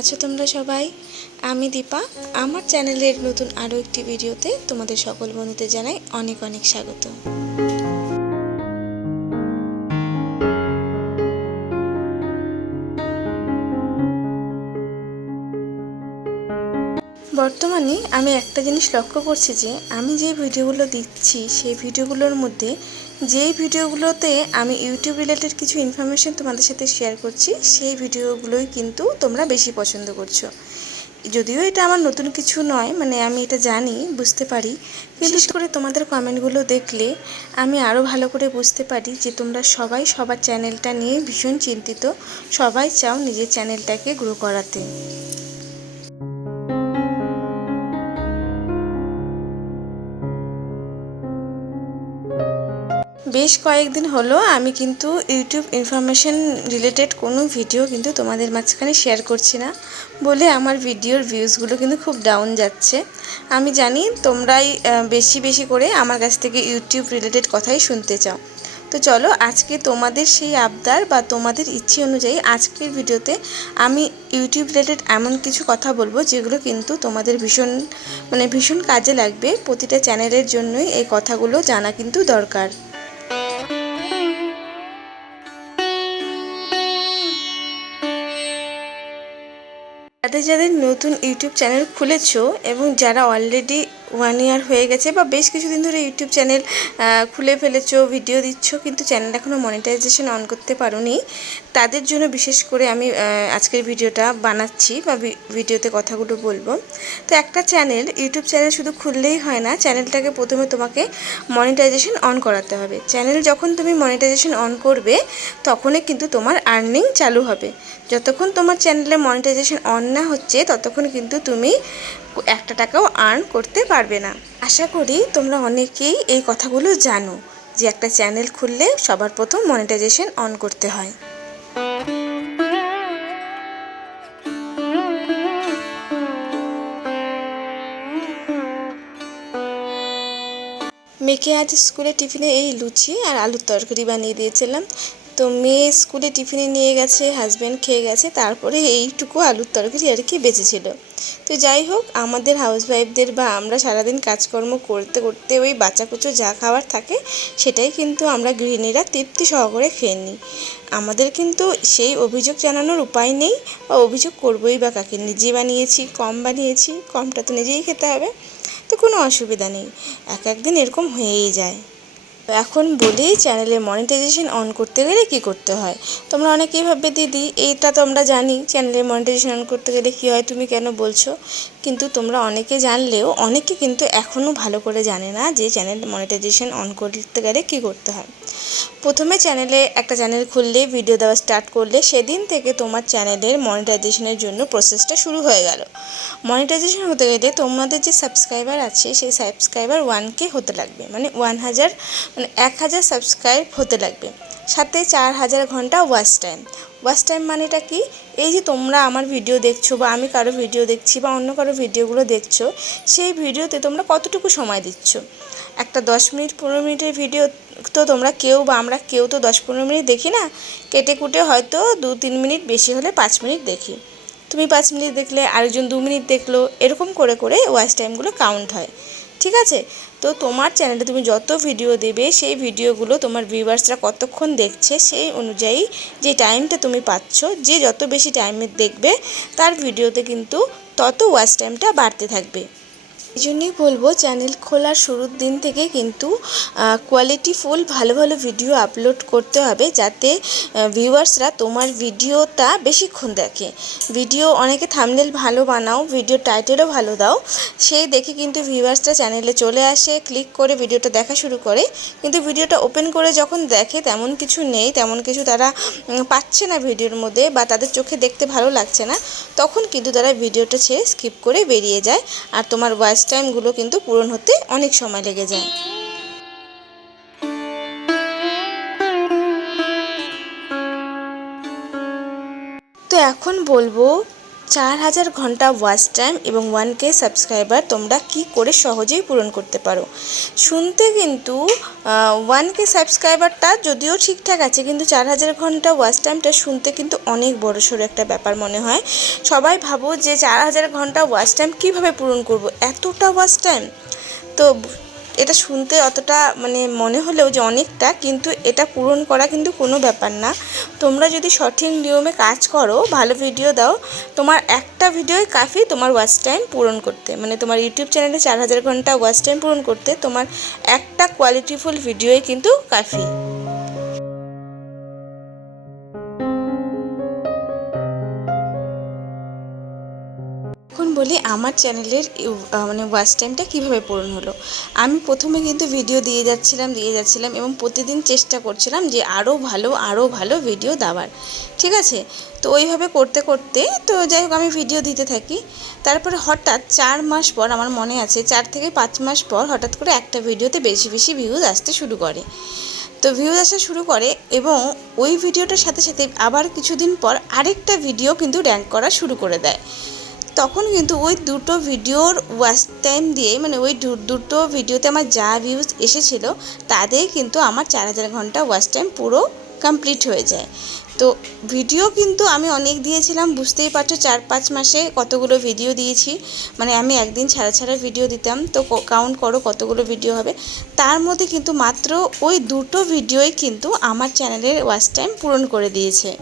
আছো তোমরা সবাই? আমি দীপা। আমার চ্যানেলের নতুন আরও একটি ভিডিওতে তোমাদের সকল বন্ধুদের জানাই অনেক অনেক স্বাগত। বর্তমানে আমি একটা জিনিস লক্ষ্য করছি যে আমি যে ভিডিওগুলো দিচ্ছি সেই ভিডিওগুলোর মধ্যে যেই ভিডিওগুলোতে আমি ইউটিউব রিলেটেড কিছু ইনফরমেশন তোমাদের সাথে শেয়ার করছি সেই ভিডিওগুলোই কিন্তু তোমরা বেশি পছন্দ করছো। যদিও এটা আমার নতুন কিছু নয়, মানে আমি এটা জানি, বুঝতে পারি, বিশেষ করে তোমাদের কমেন্টগুলো দেখলে আমি আরও ভালো করে বুঝতে পারি যে তোমরা সবাই সবার চ্যানেলটা নিয়ে ভীষণ চিন্তিত, সবাই চাও নিজের চ্যানেলটাকে গ্রো করাতে। বেশ কয়েকদিন হলো আমি কিন্তু ইউটিউব ইনফরমেশন রিলেটেড কোনো ভিডিও কিন্তু তোমাদের মাঝখানে শেয়ার করছি না বলে আমার ভিডিওর ভিউজগুলো কিন্তু খুব ডাউন যাচ্ছে। আমি জানি তোমরাই বেশি বেশি করে আমার কাছ থেকে ইউটিউব রিলেটেড কথাই শুনতে চাও। তো চলো আজকে তোমাদের সেই আবদার বা তোমাদের ইচ্ছে অনুযায়ী আজকের ভিডিওতে আমি ইউটিউব রিলেটেড এমন কিছু কথা বলবো যেগুলো কিন্তু তোমাদের ভীষণ কাজে লাগবে। প্রতিটা চ্যানেলের জন্যই এই কথাগুলো জানা কিন্তু দরকার। যাদের নতুন ইউটিউব চ্যানেল খুলেছো এবং যারা অলরেডি 1 ইয়ার হয়ে গেছে বা বেশ কিছুদিন ধরে ইউটিউব চ্যানেল খুলে ফেলেছো, ভিডিও দিচ্ছ, কিন্তু চ্যানেল এখনও মনিটাইজেশন অন করতে পারোনি, তাদের জন্য বিশেষ করে আমি আজকের ভিডিওটা বানাচ্ছি বা ভিডিওতে কথাগুলো বলবো। তো একটা চ্যানেল, ইউটিউব চ্যানেল শুধু খুললেই হয় না, চ্যানেলটাকে প্রথমে তোমাকে মনিটাইজেশন অন করাতে হবে। চ্যানেল যখন তুমি মনিটাইজেশন অন করবে তখনই কিন্তু তোমার আর্নিং চালু হবে। যতক্ষণ তোমার চ্যানেলে মনিটাইজেশন অন না হচ্ছে ততক্ষণ কিন্তু তুমি একটা টাকাও আর্ন করতে পারবে না। আশা করি তোমরা অনেকেই এই কথাগুলো জানো যে একটা চ্যানেল খুললে সবার প্রথম মনিটাইজেশন অন করতে হয়। মেয়েকে আজ স্কুলে টিফিনে এই লুচি আর আলুর তরকারি বানিয়ে দিয়েছিলাম। তো মেয়ে স্কুলে টিফিনে নিয়ে গেছে, হাজব্যান্ড খেয়ে গেছে, তারপরে এইটুকু আলুর তরকারি আর কি বেঁচেছিল। তো যাই হোক, আমাদের হাউসওয়াইফদের বা আমরা সারাদিন কাজকর্ম করতে করতে ওই বাচ্চাকুচো যা খাবার থাকে সেটাই কিন্তু আমরা গৃহিণীরা তৃপ্তি সহকারে খেয়ে নিই। আমাদের কিন্তু সেই অভিযোগ জানানোর উপায় নেই, বা অভিযোগ করবোই বা কাকে। নিজে বানিয়েছি, কম বানিয়েছি, কমটা তো নিজেই খেতে হবে, তো কোনো অসুবিধা নেই। একদিন এরকম হয়েই যায়। এখন বলি চ্যানেলে মনিটাইজেশন অন করতে গেলে কি করতে হয়। তোমরা অনেকেই ভাববে দিদি এইটা তো আমরা জানি, চ্যানেলে মনিটাইজেশন অন করতে গেলে কী হয়, তুমি কেন বলছো? কিন্তু তোমরা অনেকে জানলেও অনেকে কিন্তু এখনও ভালো করে জানে না যে চ্যানেল মনিটাইজেশন অন করতে গেলে কী করতে হয়। প্রথমে একটা চ্যানেল খুললে, ভিডিও দেওয়া স্টার্ট করলে, সেদিন থেকে তোমার চ্যানেলের মনিটাইজেশনের জন্য প্রসেসটা শুরু হয়ে গেল। মনিটাইজেশন হতে গেলে তোমাদের যে সাবস্ক্রাইবার আছে সেই সাবস্ক্রাইবার 1K হতে লাগবে, মানে 1000 সাবস্ক্রাইব হতে লাগবে। সাথে 4000 ঘন্টা ওয়াচ টাইম। ওয়াচ টাইম মানেটা কি? এই যে তোমরা আমার ভিডিও দেখছো বা আমি কারো ভিডিও দেখছি বা অন্য কারো ভিডিওগুলো দেখছো, সেই ভিডিওতে তোমরা কতটুকু সময় দিচ্ছ। একটা 10 মিনিট 15 মিনিটের ভিডিও তো তোমরা কেউ বা আমরা কেউ তো 10-15 মিনিট দেখি না, কেটে কুটে হয়তো 2-3 মিনিট, বেশি হলে 5 মিনিট দেখি। তুমি 5 মিনিট দেখলে, আরেকজন 2 মিনিট দেখলো, এরকম করে করে ওয়াচ টাইমগুলো কাউন্ট হয়, ঠিক আছে? তো তোমার চ্যানেলে তুমি যত ভিডিও দেবে সেই ভিডিওগুলো তোমার ভিউয়ার্সরা কতক্ষণ দেখছে সেই অনুযায়ী যে টাইমটা তুমি পাচ্ছ, যে যত বেশি টাইমে দেখবে তার ভিডিওতে কিন্তু তত ওয়াচ টাইমটা বাড়তে থাকবে। এই জন্যই বলবো চ্যানেল খোলার শুরুর দিন থেকে কিন্তু কোয়ালিটিফুল ভালো ভালো ভিডিও আপলোড করতে হবে, যাতে ভিউয়ার্সরা তোমার ভিডিওটা বেশিক্ষণ দেখে। ভিডিও অনেকে থাম্বনেল ভালো বানাও, ভিডিও টাইটেলও ভালো দাও, সেই দেখে কিন্তু ভিউয়ার্সরা চ্যানেলে চলে আসে, ক্লিক করে ভিডিওটা দেখা শুরু করে। কিন্তু ভিডিওটা ওপেন করে যখন দেখে তেমন কিছু নেই, তেমন কিছু তারা পাচ্ছে না ভিডিওর মধ্যে, বা তাদের চোখে দেখতে ভালো লাগছে না, তখন কিন্তু তারা ভিডিওটা ছেড়ে স্কিপ করে বেরিয়ে যায়, আর তোমার ওয়াচ টাইমগুলো কিন্তু পূরণ হতে অনেক সময় লেগে যায়। তো এখন বলবো 4000 ঘন্টা ওয়াচ টাইম এবং 1K সাবস্ক্রাইবার তোমরা কি করে সহজেই পূরণ করতে পারো। শুনতে কিন্তু 1K সাবস্ক্রাইবারটা যদিও ঠিকঠাক আছে, কিন্তু 4000 ঘন্টা ওয়াচ টাইমটা শুনতে কিন্তু অনেক বড়সড় একটা ব্যাপার মনে হয়। সবাই ভাবো যে 4000 ঘন্টা ওয়াচ টাইম কীভাবে পূরণ করব, এতটা ওয়াচ টাইম। তো এটা শুনতে অতটা মনে হলেও যে অনেকটা, কিন্তু এটা পূরণ করা কিন্তু কোনো ব্যাপার না। তোমরা যদি সঠিক নিয়মে কাজ করো, ভালো ভিডিও দাও, তোমার একটা ভিডিওই কাফি তোমার ওয়াচ টাইম পূরণ করতে। তোমার ইউটিউব চ্যানেলে 4000 ঘন্টা ওয়াচ টাইম পূরণ করতে তোমার একটা কোয়ালিটিফুল ভিডিওই কিন্তু কাফি। এখন বলি আমার চ্যানেলের ওয়াচ টাইমটা কীভাবে পূরণ হলো। আমি প্রথমে কিন্তু ভিডিও দিয়ে যাচ্ছিলাম এবং প্রতিদিন চেষ্টা করছিলাম যে আরও ভালো ভিডিও দেওয়ার, ঠিক আছে। তো ওইভাবে করতে করতে তো যাই হোক আমি ভিডিও দিতে থাকি। তারপরে হঠাৎ 4 মাস পর, আমার মনে আছে 4 থেকে 5 মাস পর, হঠাৎ করে একটা ভিডিওতে বেশি ভিউজ আসতে শুরু করে। তো ভিউজ আসা শুরু করে এবং ওই ভিডিওটার সাথে সাথে আবার কিছুদিন পর আরেকটা ভিডিও কিন্তু র্যাঙ্ক করা শুরু করে দেয়। তখন কিন্তু ওই দুটো ভিডিওর ওয়াচ টাইম দিয়ে ওই দুটো ভিডিওতে আমার যা ভিউজ এসেছিলো তাদের কিন্তু আমার 4000 ঘন্টা ওয়াচ টাইম পুরো কমপ্লিট হয়ে যায়। তো ভিডিও কিন্তু আমি অনেক দিয়েছিলাম, বুঝতেই পারছো 4-5 মাসে কতগুলো ভিডিও দিয়েছি। আমি একদিন ছাড়া ভিডিও দিতাম, তো কাউন্ট করো কতগুলো ভিডিও হবে। তার মধ্যে কিন্তু মাত্র ওই দুটো ভিডিওই কিন্তু আমার চ্যানেলের ওয়াচ টাইম পূরণ করে দিয়েছে।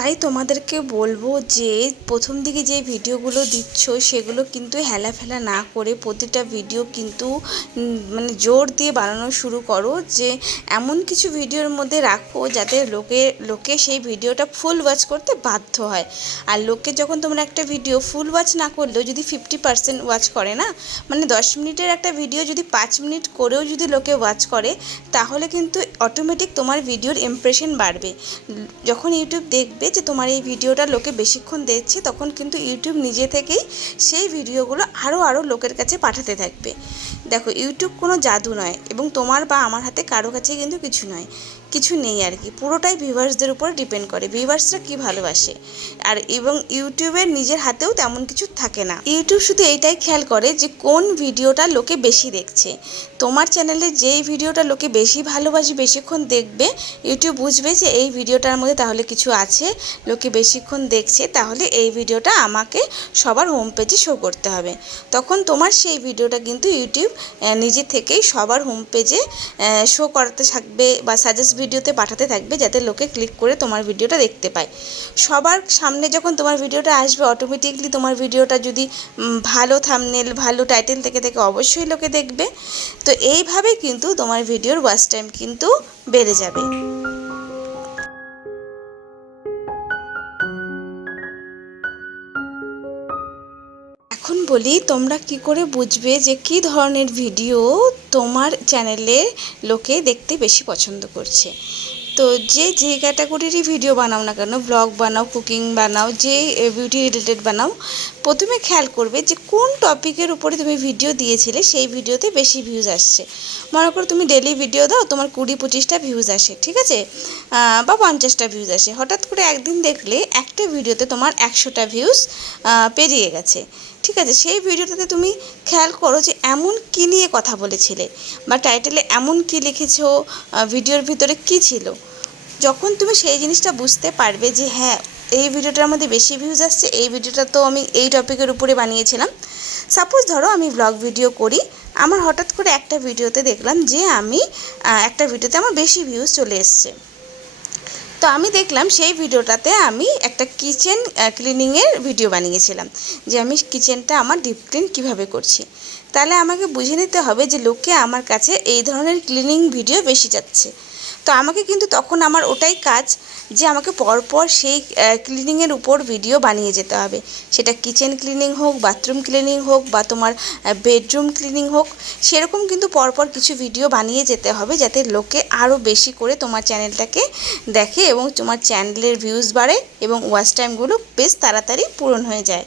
তাই তোমাদেরকে বলবো যে প্রথম দিকে যে ভিডিওগুলো দিচ্ছ সেগুলো কিন্তু হেলাফেলা না করে প্রতিটা ভিডিও কিন্তু জোর দিয়ে বানানো শুরু করো, যে এমন কিছু ভিডিওর মধ্যে রাখো যাতে লোকে সেই ভিডিওটা ফুল ওয়াচ করতে বাধ্য হয়। আর লোকে যখন তোমরা একটা ভিডিও ফুল ওয়াচ না করলেও যদি 50% ওয়াচ করে না, 10 মিনিটের একটা ভিডিও যদি 5 মিনিট করেও যদি লোকে ওয়াচ করে, তাহলে কিন্তু অটোমেটিক তোমার ভিডিওর ইমপ্রেশন বাড়বে। যখন ইউটিউব দেখবে যে তোমার এই ভিডিওটা লোকে বেশিক্ষণ দেখছে, তখন কিন্তু ইউটিউব নিজে থেকেই সেই ভিডিওগুলো আরও লোকের কাছে পাঠাতে থাকবে। দেখো, ইউটিউব কোনো জাদু নয় এবং তোমার বা আমার হাতে কারো কাছে কিন্তু কিছু নেই আর কি। পুরোটাই ভিউয়ার্সদের উপর ডিপেন্ড করে, ভিউয়ার্সরা কী ভালোবাসে। এবং ইউটিউবের নিজের হাতেও তেমন কিছু থাকে না। ইউটিউব শুধু এইটাই খেয়াল করে যে কোন ভিডিওটা লোকে বেশি দেখছে। তোমার চ্যানেলে যেই ভিডিওটা লোকে বেশি ভালোবাসে, বেশিক্ষণ দেখবে, ইউটিউব বুঝবে যে এই ভিডিওটার মধ্যে তাহলে কিছু আছে, লোকে বেশিক্ষণ দেখছে, তাহলে এই ভিডিওটা আমাকে সবার হোম পেজে শো করতে হবে। তখন তোমার সেই ভিডিওটা কিন্তু ইউটিউব নিজে থেকেই সবার হোম পেজে শো করাতে থাকবে বা সাজেস্ট ভিডিওতে পাঠাতে থাকবে, যাতে লোকে ক্লিক করে তোমার ভিডিওটা দেখতে পায়। সবার সামনে যখন তোমার ভিডিওটা আসবে, অটোমেটিকলি তোমার ভিডিওটা যদি ভালো থাম্বনেল, ভালো টাইটেল থেকে অবশ্যই লোকে দেখবে। তো এইভাবে কিন্তু তোমার ভিডিওর ওয়াচ টাইম কিন্তু বেড়ে যাবে। এখন বলি তোমরা কি করে বুঝবে যে কী ধরনের ভিডিও তোমার চ্যানেলে লোকে দেখতে বেশি পছন্দ করছে। তো যে ক্যাটাগরিরই ভিডিও বানাও না কেন, ব্লগ বানাও, কুকিং বানাও, যে বিউটি রিলেটেড বানাও, প্রথমে খেয়াল করবে যে কোন টপিকের উপরে তুমি ভিডিও দিয়েছিলে সেই ভিডিওতে বেশি ভিউজ আসছে। মনে করো তুমি ডেলি ভিডিও দাও, তোমার 20-25টা ভিউজ আসে, ঠিক আছে, বা 50টা ভিউজ আসে। হঠাৎ করে একদিন দেখলে একটা ভিডিওতে তোমার 100টা ভিউজ পেরিয়ে গেছে, ঠিক আছে। সেই ভিডিওটাতে তুমি খেয়াল করো যে এমন কী নিয়ে কথা বলেছিলে বা টাইটেলে এমন কী লিখেছো, ভিডিওর ভিতরে কী ছিল। যখন তুমি সেই জিনিসটা বুঝতে পারবে যে হ্যাঁ, এই ভিডিওটার মধ্যে বেশি ভিউজ আসছে, এই ভিডিওটা তো আমি এই টপিকের উপরে বানিয়েছিলাম। সাপোজ ধরো আমি ব্লগ ভিডিও করি, আমার হঠাৎ করে একটা ভিডিওতে দেখলাম যে একটা ভিডিওতে আমার বেশি ভিউজ চলে এসছে। তো আমি দেখলাম সেই ভিডিওটাতে আমি একটা কিচেন ক্লিনিংয়ের ভিডিও বানিয়েছিলাম, যে আমি কিচেনটা আমার ডিপ ক্লিন কীভাবে করছি। তাহলে আমাকে বুঝে নিতে হবে যে লোকে আমার কাছে এই ধরনের ক্লিনিং ভিডিও বেশি যাচ্ছে। তো আমাকে কিন্তু তখন আমার ওটাই কাজ যে আমাকে পরপর সেই ক্লিনিংয়ের উপর ভিডিও বানিয়ে যেতে হবে। সেটা কিচেন ক্লিনিং হোক, বাথরুম ক্লিনিং হোক, বা তোমার বেডরুম ক্লিনিং হোক, সেরকম কিন্তু পরপর কিছু ভিডিও বানিয়ে যেতে হবে, যাতে লোকে আরও বেশি করে তোমার চ্যানেলটাকে দেখে এবং তোমার চ্যানেলের ভিউজ বাড়ে এবং ওয়াচ টাইমগুলো বেশ তাড়াতাড়ি পূরণ হয়ে যায়।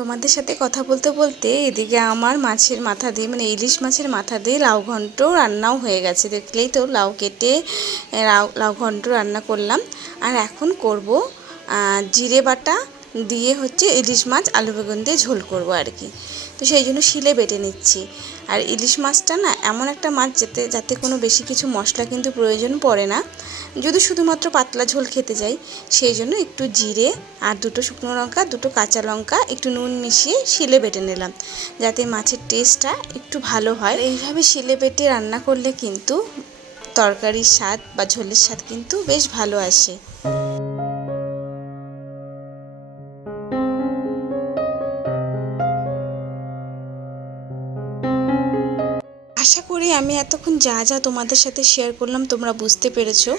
তোমাদের সাথে কথা বলতে বলতে এদিকে আমার মাছের মাথা দিয়ে মানে ইলিশ মাছের মাথা দিয়ে লাউ ঘন্ট রান্নাও হয়ে গেছে। দেখলেই তো লাউ কেটে লাউ ঘন্ট রান্না করলাম। আর এখন করব জিরে বাটা দিয়ে হচ্ছে ইলিশ মাছ আলু বেগুন দিয়ে ঝোল করব আর কি। তো সেই জন্য শিলে বেটে নিচ্ছি। আর ইলিশ মাছটা না এমন একটা মাছ যাতে কোনো বেশি কিছু মশলা কিন্তু প্রয়োজন পড়ে না, যদি শুধুমাত্র পাতলা ঝোল খেতে যাই সেই জন্য একটু জিরে আর দুটো শুকনো লঙ্কা, দুটো কাঁচা লঙ্কা, একটু নুন মিশিয়ে শিলে বেটে নিলাম যাতে মাছের টেস্টটা একটু ভালো হয়। এইভাবে শিলে বেটে রান্না করলে কিন্তু তরকারির স্বাদ বা ঝোলের স্বাদ কিন্তু বেশ ভালো আসে। আশা করি আমি এতক্ষণ যা যা তোমাদের সাথে শেয়ার করলাম তোমরা বুঝতে পেরেছো,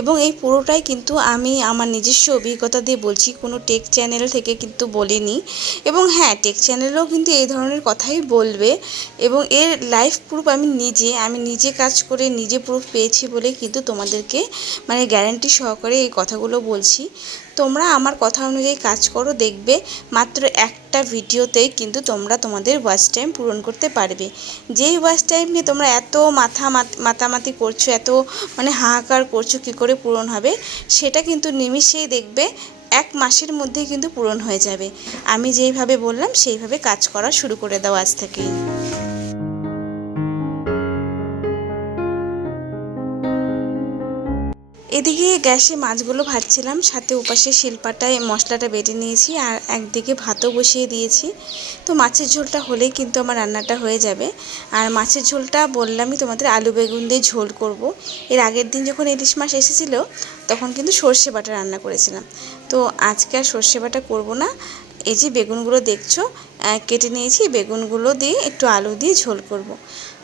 এবং এই পুরোটাই কিন্তু আমি আমার নিজস্ব অভিজ্ঞতা দিয়ে বলছি, কোনো টেক চ্যানেল থেকে কিন্তু বলিনি। এবং হ্যাঁ, টেক চ্যানেলেও কিন্তু এই ধরনের কথাই বলবে, এবং এর লাইফ প্রুফ আমি নিজে কাজ করে নিজে প্রুফ পেয়েছি বলে কিন্তু তোমাদেরকে মানে গ্যারান্টি সহকারে এই কথাগুলো বলছি। তোমরা আমার কথা অনুযায়ী কাজ করো, দেখবে মাত্র একটা ভিডিওতেই কিন্তু তোমরা তোমাদের ওয়াচ টাইম পূরণ করতে পারবে। যেই ওয়াচ টাইম নিয়ে তোমরা এত মাতামাতি করছো, এত মানে হাহাকার করছো কী করে পূরণ হবে, সেটা কিন্তু নিমিষেই দেখবে 1 মাসের মধ্যেই কিন্তু পূরণ হয়ে যাবে। আমি যেইভাবে বললাম সেইভাবে কাজ করা শুরু করে দাও আজ থেকেই। এদিকে গ্যাসে মাছগুলো ভাজছিলাম, সাথে ওপাশে শিলপাটায় মশলাটা বেটে নিয়েছি, আর একদিকে ভাতও বসিয়ে দিয়েছি। তো মাছের ঝোলটা হলেই কিন্তু আমার রান্নাটা হয়ে যাবে। আর মাছের ঝোলটা বললামই তোমাদের আলু বেগুন দিয়ে ঝোল করব। এর আগের দিন যখন ইলিশ মাছ এসেছিলো তখন কিন্তু সর্ষে বাটা রান্না করেছিলাম। তো আজকে আর সর্ষে বাটা করবো না। এই যে বেগুনগুলো দেখছো কেটে নিয়েছি, বেগুনগুলো দিয়ে একটু আলু দিয়ে ঝোল করব।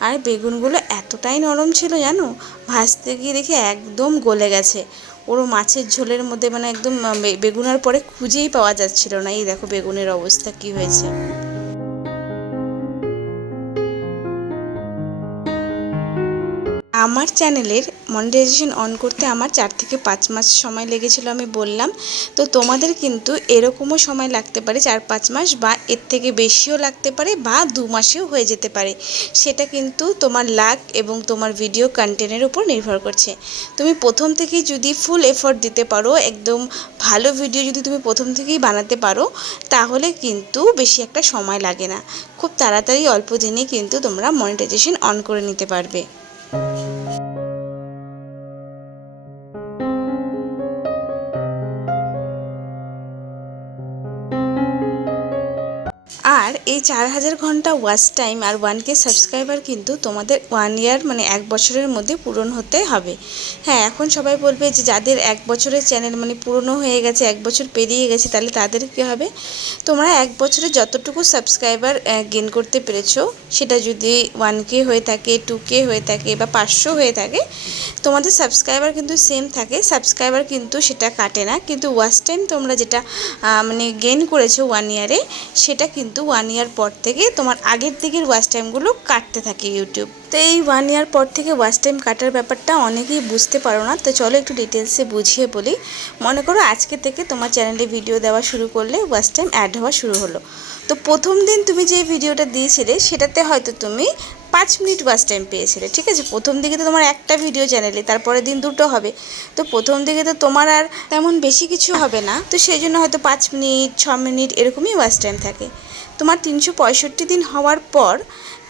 আর বেগুনগুলো এতটাই নরম ছিল জানো, ভাজতে গিয়ে দেখে একদম গলে গেছে। ওর মাছের ঝোলের মধ্যে মানে একদম বেগুনের পরে খুঁজেই পাওয়া যাচ্ছিল না। এই দেখো বেগুনের অবস্থা কি হয়েছে। আমার চ্যানেলের মনিটাইজেশন অন করতে আমার 4 থেকে 5 মাস সময় লেগেছিল আমি বললাম। তো তোমাদের কিন্তু এরকমও সময় লাগতে পারে 4-5 মাস, বা এর থেকে বেশিও লাগতে পারে, বা 2 মাসেও হয়ে যেতে পারে। সেটা কিন্তু তোমার লাক এবং তোমার ভিডিও কন্টেন্টের উপর নির্ভর করছে। তুমি প্রথম থেকেই যদি ফুল এফোর্ট দিতে পারো, একদম ভালো ভিডিও যদি তুমি প্রথম থেকেই বানাতে পারো, তাহলে কিন্তু বেশি একটা সময় লাগে না। খুব তাড়াতাড়ি অল্প দিনেই কিন্তু তোমরা মনিটাইজেশন অন করে নিতে পারবে। আর এই 4000 ঘন্টা ওয়াচ টাইম আর 1K সাবস্ক্রাইবার কিন্তু তোমাদের 1 ইয়ার মানে 1 বছরের মধ্যে পূরণ হতে হবে। হ্যাঁ, এখন সবাই বলবে যে যাদের 1 বছরের চ্যানেল মানে পুরনো হয়ে গেছে, 1 বছর পেরিয়ে গেছে, তাহলে তাদের কী হবে? তোমরা 1 বছরে যতটুকু সাবস্ক্রাইবার গেইন করতে পেরেছো, সেটা যদি 1K হয়ে থাকে, 2K হয়ে থাকে, বা 500 হয়ে থাকে, তোমাদের সাবস্ক্রাইবার কিন্তু সেম থাকে। সাবস্ক্রাইবার কিন্তু সেটা কাটে না, কিন্তু ওয়াচ টাইম তোমরা যেটা মানে গেইন করেছো 1 ইয়ারে, সেটা কিন্তু 1 ইয়ার পর থেকে তোমার আগের দিকের ওয়াচ টাইমগুলো কাটতে থাকে ইউটিউব। তো এই 1 ইয়ার পর থেকে ওয়াচ টাইম কাটার ব্যাপারটা অনেকেই বুঝতে পারো না। তো চলো একটু ডিটেলসে বুঝিয়ে বলি। মনে করো আজকে থেকে তোমার চ্যানেলে ভিডিও দেওয়া শুরু করলে, ওয়াচ টাইম অ্যাড হওয়া শুরু হলো। তো প্রথম দিন তুমি যে ভিডিওটা দিয়েছিলে সেটাতে হয়তো তুমি 5 মিনিট ওয়াচ টাইম পেয়েছিলে, ঠিক আছে। প্রথম দিকে তো তোমার একটা ভিডিও চ্যানেলে, তারপরের দিন 2টো হবে। তো প্রথম দিকে তো তোমার আর তেমন বেশি কিছু হবে না, তো সেই জন্য হয়তো 5 মিনিট 6 মিনিট এরকমই ওয়াচ টাইম থাকে। তোমার 365 দিন হওয়ার পর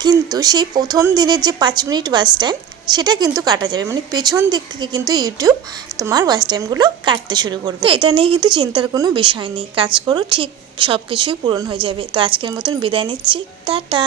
কিন্তু সেই প্রথম দিনের যে 5 মিনিট ওয়াচ টাইম, সেটা কিন্তু কাটা যাবে। মানে পেছন দিক থেকে কিন্তু ইউটিউব তোমার ওয়াচ টাইমগুলো কাটতে শুরু করবে। তো এটা নিয়ে কিন্তু চিন্তার কোনো বিষয় নেই, কাজ করো, ঠিক সব কিছুই পূরণ হয়ে যাবে। তো আজকের মতন বিদায় নিচ্ছি, টাটা।